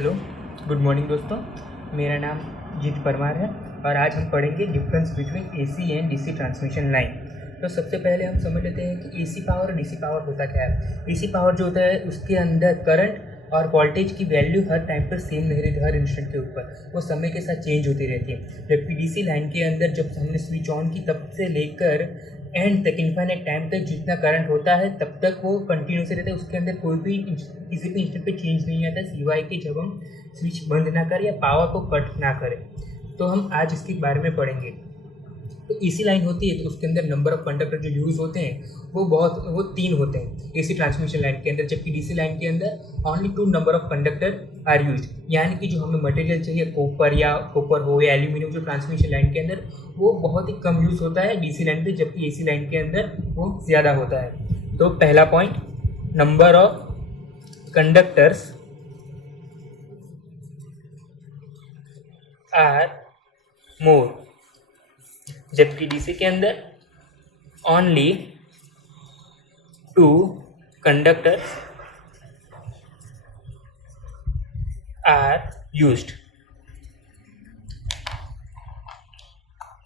Hello, good morning दोस्तों। मेरा नाम जीत परमार है और आज हम पढ़ेंगे difference between AC and DC transmission line. तो सबसे पहले हम समझ लेते हैं कि एसी पावर और डीसी पावर होता क्या है। एसी पावर जो होता है उसके अंदर करंट और वोल्टेज की वैल्यू हर टाइम पर सेम नहीं रहती, हर इंस्टेंट के ऊपर वो समय के साथ चेंज होती रहती है। जबकि डीसी लाइन के अंदर जब हमने स्विच ऑन की तब से लेकर एंड तक इन्फाइनाइट टाइम तक जितना करंट होता है तब तक वो कंटिन्यूस रहता है, उसके अंदर कोई भी किसी भी इंस्टेंट पे चेंज नहीं आता सिवाय कि जब हम स्विच बंद ना करें या पावर को कट ना करें। तो हम आज इसके बारे में पढ़ेंगे। तो एसी लाइन होती है तो उसके अंदर नंबर ऑफ कंडक्टर जो यूज़ होते हैं वो 3 होते हैं एसी ट्रांसमिशन लाइन के अंदर। जबकि डीसी लाइन के अंदर only 2 number of conductor are use, यानी कि जो हमें मटेरियल चाहिए कॉपर हो या एल्यूमिनियम, जो ट्रांसमिशन लाइन के अंदर वो बहुत ही कम यूज़ होता है डीसी लाइन पे, जबकि एसी लाइन के अंदर वो ज़्यादा होता है। तो पहला point, number of conductors are more, जबकि डीसी के अंदर ओनली 2 कंडक्टर्स आर यूज्ड।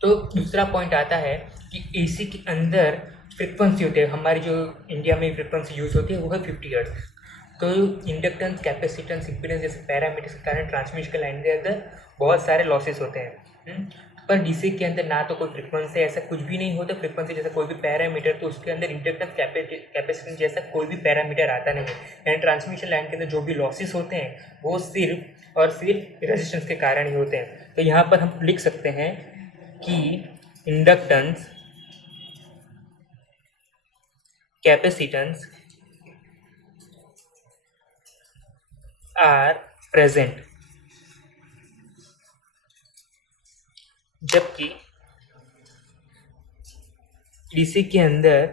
तो दूसरा पॉइंट आता है कि एसी के अंदर फ्रिक्वेंसी होती है, हमारी जो इंडिया में फ्रिक्वेंसी यूज़ होती है वो है 50 हर्ट्ज। तो इंडक्टेंस, कैपेसिटेंस, इम्पीडेंस जैसे पैरामीटर्स के कारण ट्रांसमिशन के लाइन के अंदर बहुत सारे लॉसेस होते हैं। पर डीसी के अंदर ना तो कोई फ्रिक्वेंसी ऐसा कुछ भी नहीं होता, फ्रिक्वेंसी जैसा कोई भी पैरामीटर, तो उसके अंदर इंडक्टेंस, कैपेसिटेंस जैसा कोई भी पैरामीटर आता नहीं है। यानी ट्रांसमिशन लाइन के अंदर जो भी लॉसेस होते हैं वो सिर्फ और सिर्फ रेजिस्टेंस के कारण ही होते हैं। तो यहाँ पर हम लिख सकते हैं कि इंडक्टेंस, कैपेसिटेंस आर प्रेजेंट, जबकि डीसी के अंदर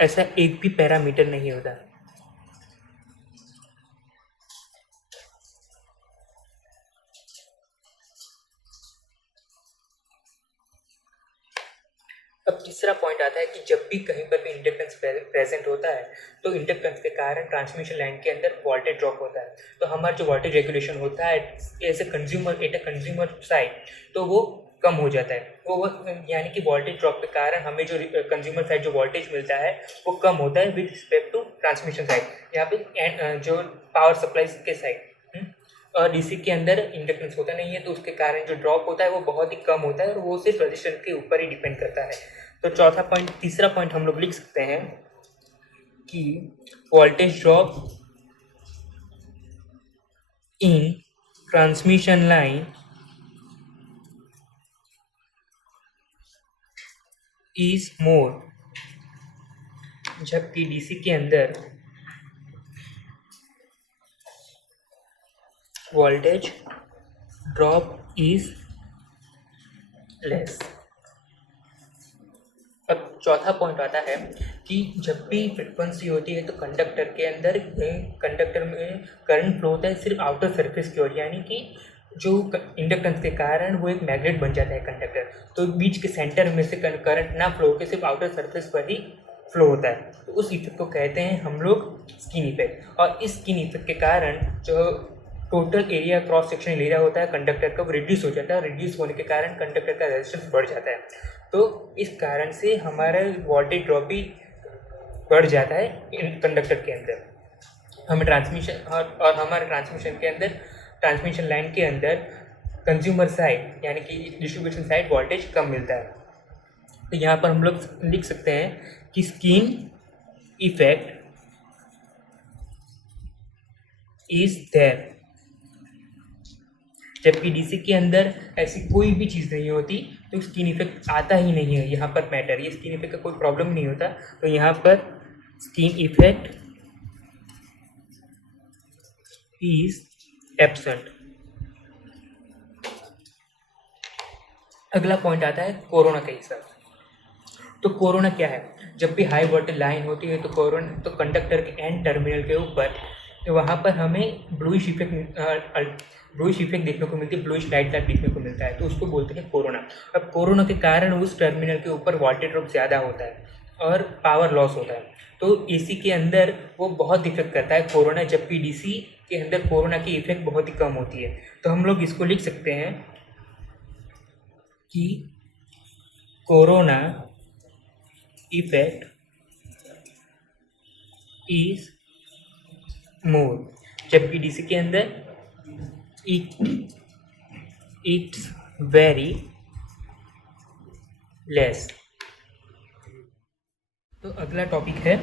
ऐसा एक भी पैरामीटर नहीं होता। अब तीसरा पॉइंट आता है कि जब भी कहीं पर भी इंडक्टेंस प्रेजेंट होता है तो इंडक्टेंस के कारण ट्रांसमिशन लाइन के अंदर वोल्टेज ड्रॉप होता है। तो हमारा जो वोल्टेज रेगुलेशन होता है as a consumer, at a consumer side, तो वो कम हो जाता है। वो यानी कि वोल्टेज ड्रॉप के कारण हमें जो कंज्यूमर साइड जो वोल्टेज मिलता है वो कम होता है with respect to transmission side, यहाँ पे जो पावर सप्लाई के साइड। और डीसी के अंदर इंडक्टेंस होता नहीं है तो उसके कारण जो ड्रॉप होता है वो बहुत ही कम होता है और वो सिर्फ रेजिस्टेंस के ऊपर ही डिपेंड करता है। तो तीसरा पॉइंट हम लोग लिख सकते हैं कि voltage drop in transmission line is more, जबकि डीसी के अंदर वोल्टेज ड्रॉप इज लेस। अब चौथा पॉइंट आता है कि जब भी फ्रिक्वेंसी होती है तो कंडक्टर में करंट फ्लो होता है सिर्फ आउटर सरफेस की ओर, यानी कि जो इंडक्टेंस के कारण वो एक मैग्नेट बन जाता है कंडक्टर, तो बीच के सेंटर में से करंट ना फ्लो होकर सिर्फ आउटर सरफेस पर ही फ्लो होता है। तो उस इफेक्ट को कहते हैं हम लोग स्किन इफेक्ट। और इस स्किन इफेक्ट के कारण जो total area, cross section area होता है कंडक्टर का, वो रिड्यूस हो जाता है। रिड्यूस होने के कारण कंडक्टर का रेजिस्टेंस बढ़ जाता है। तो इस कारण से हमारा वोल्टेज ड्रॉप भी बढ़ जाता है कंडक्टर के अंदर। हमें ट्रांसमिशन और हमारे ट्रांसमिशन के अंदर, ट्रांसमिशन लाइन के अंदर कंज्यूमर साइड यानी कि डिस्ट्रीब्यूशन साइड वोल्टेज कम मिलता है। तो यहाँ पर हम लोग लिख सकते हैं कि स्किन इफेक्ट इज देयर, जबकि डीसी के अंदर ऐसी कोई भी चीज़ नहीं होती तो स्किन इफेक्ट आता ही नहीं है। यहाँ पर मैटर, ये स्किन इफेक्ट का कोई प्रॉब्लम नहीं होता, तो यहाँ पर स्किन इफेक्ट इज एब्सेंट। अगला पॉइंट आता है कोरोना के हिसाब से। तो कोरोना क्या है? जब भी हाई वोल्टेज लाइन होती है तो कंडक्टर के एंड टर्मिनल के ऊपर वहाँ पर हमें ब्लूइश इफेक्ट देखने को मिलती है, ब्लूइश लाइट देखने को मिलता है, तो उसको बोलते हैं कोरोना। अब कोरोना के कारण उस टर्मिनल के ऊपर वोल्टेज ड्रॉप ज़्यादा होता है और पावर लॉस होता है। तो एसी के अंदर वो बहुत इफेक्ट करता है कोरोना, जबकि डीसी के अंदर कोरोना की इफेक्ट बहुत ही कम होती है। तो हम लोग इसको लिख सकते हैं कि कोरोना इफेक्ट इज मोर, जबकि डीसी के अंदर इट्स वेरी लेस। तो अगला टॉपिक है,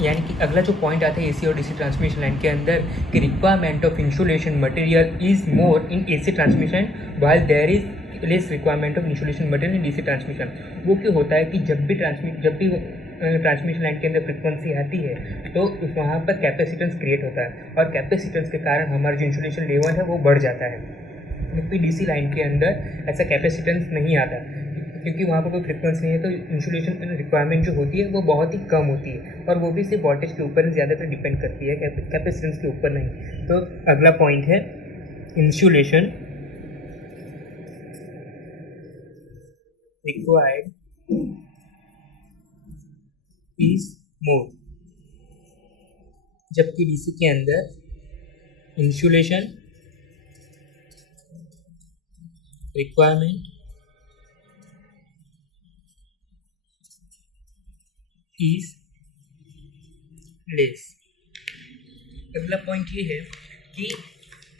यानी कि अगला जो पॉइंट आता है एसी और डीसी ट्रांसमिशन लाइन के अंदर कि requirement of insulation material is more in AC transmission while there is less requirement of insulation material in DC transmission. वो क्यों होता है कि जब भी ट्रांसमिशन लाइन के अंदर फ्रिक्वेंसी आती है तो वहाँ पर कैपेसिटेंस क्रिएट होता है और कैपेसिटेंस के कारण हमारा जो इंसुलेशन लेवल है वो बढ़ जाता है। जबकि डीसी लाइन के अंदर ऐसा कैपेसिटेंस नहीं आता, क्योंकि वहाँ पर कोई फ्रिक्वेंसी नहीं है, तो इंसुलेशन रिक्वायरमेंट जो होती है वो बहुत ही कम होती है और वो भी सिर्फ वोल्टेज के ऊपर ज़्यादातर डिपेंड करती है, कैपेसिटेंस के ऊपर नहीं। तो अगला पॉइंट है इंसुलेशन रिक्वायर्ड इज मोर, जबकि डीसी के अंदर इंसुलेशन रिक्वायरमेंट इज लेस। अगला पॉइंट ये है कि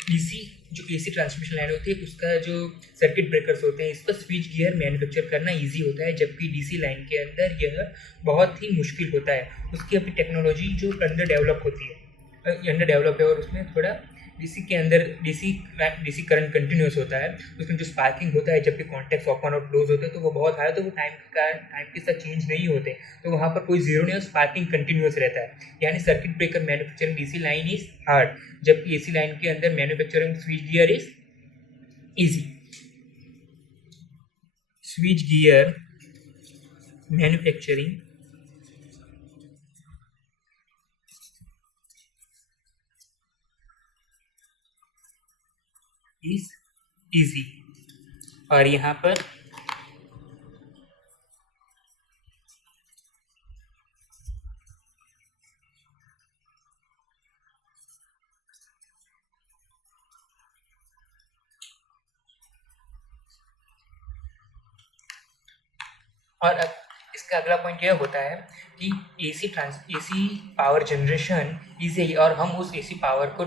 डीसी जो एसी ट्रांसमिशन लाइन होती है उसका जो सर्किट ब्रेकर्स होते हैं इसका स्विच गियर मैन्युफैक्चर करना इजी होता है, जबकि डीसी लाइन के अंदर यह बहुत ही मुश्किल होता है। उसकी अपनी टेक्नोलॉजी जो अंडर डेवलप है और उसमें थोड़ा डीसी के अंदर डीसी करंट कंटिन्यूस होता है, उसमें जो स्पार्किंग होता है जबकि कॉन्टैक्ट्स ओपन और क्लोज होते हैं तो वो बहुत हाई, तो वो टाइम के साथ चेंज नहीं होते, तो वहाँ पर कोई जीरो नहीं और स्पार्किंग कंटिन्यूस रहता है। यानी circuit breaker manufacturing DC line is hard, जबकि एसी लाइन के अंदर manufacturing switch gear is easy. Switch gear manufacturing is easy. और यहाँ पर और अब इसका अगला पॉइंट यह होता है कि एसी पावर जनरेशन इजी, और हम उस एसी पावर को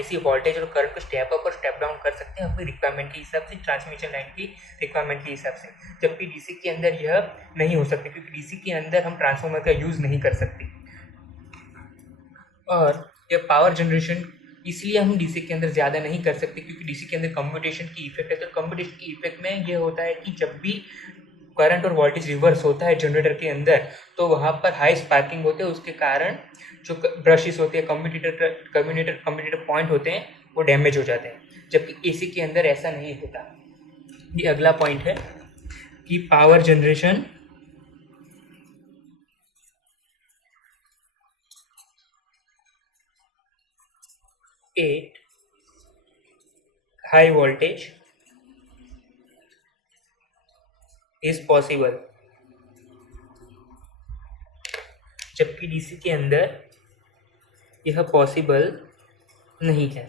एसी वोल्टेज और करंट को स्टेप अप और स्टेप डाउन कर सकते हैं अपनी रिक्वायरमेंट के हिसाब से, ट्रांसमिशन लाइन की रिक्वायरमेंट के हिसाब से, जबकि डीसी के अंदर यह नहीं हो सकती, क्योंकि डीसी के अंदर हम ट्रांसफार्मर का यूज़ नहीं कर सकते। और यह पावर जनरेशन इसलिए हम डीसी के अंदर ज़्यादा नहीं कर सकते क्योंकि डीसी के अंदर कम्यूटेशन की इफेक्ट है। तो कम्यूटेशन की इफेक्ट में यह होता है कि जब भी करंट और वोल्टेज रिवर्स होता है जनरेटर के अंदर तो वहाँ पर हाई स्पार्किंग होते हैं, उसके कारण जो ब्रशेस होते हैं कम्यूटेटर पॉइंट होते हैं वो डैमेज हो जाते हैं, जबकि एसी के अंदर ऐसा नहीं होता। ये अगला पॉइंट है कि power generation at high voltage is possible, जबकि डीसी के अंदर यह पॉसिबल नहीं है।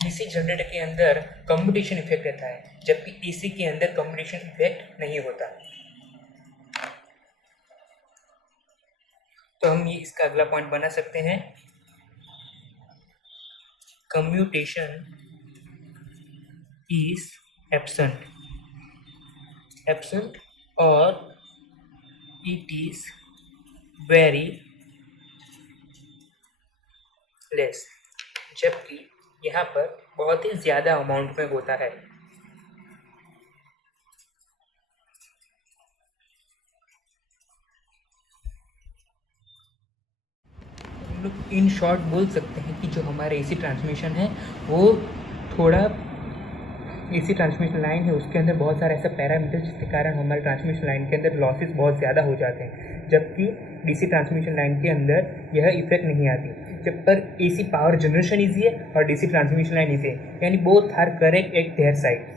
डीसी जनरेटर के अंदर कम्यूटेशन इफेक्ट रहता है, जबकि एसी के अंदर कम्यूटेशन इफेक्ट नहीं होता। तो हम ये इसका अगला पॉइंट बना सकते हैं, commutation is absent or it is very less, जबकि यहाँ पर बहुत ही ज़्यादा अमाउंट में होता है। हम लोग इन शॉर्ट बोल सकते हैं कि जो हमारा एसी ट्रांसमिशन है वो थोड़ा एसी ट्रांसमिशन लाइन है उसके अंदर बहुत सारे ऐसे पैरामीटर जिसके कारण हमारे ट्रांसमिशन लाइन के अंदर लॉसेस बहुत ज़्यादा हो जाते हैं, जबकि डीसी ट्रांसमिशन लाइन के अंदर यह इफेक्ट नहीं आती। जब पर एसी पावर जनरेशन ईजी है और डीसी ट्रांसमिशन लाइन ईजी है, यानी both are correct at their side.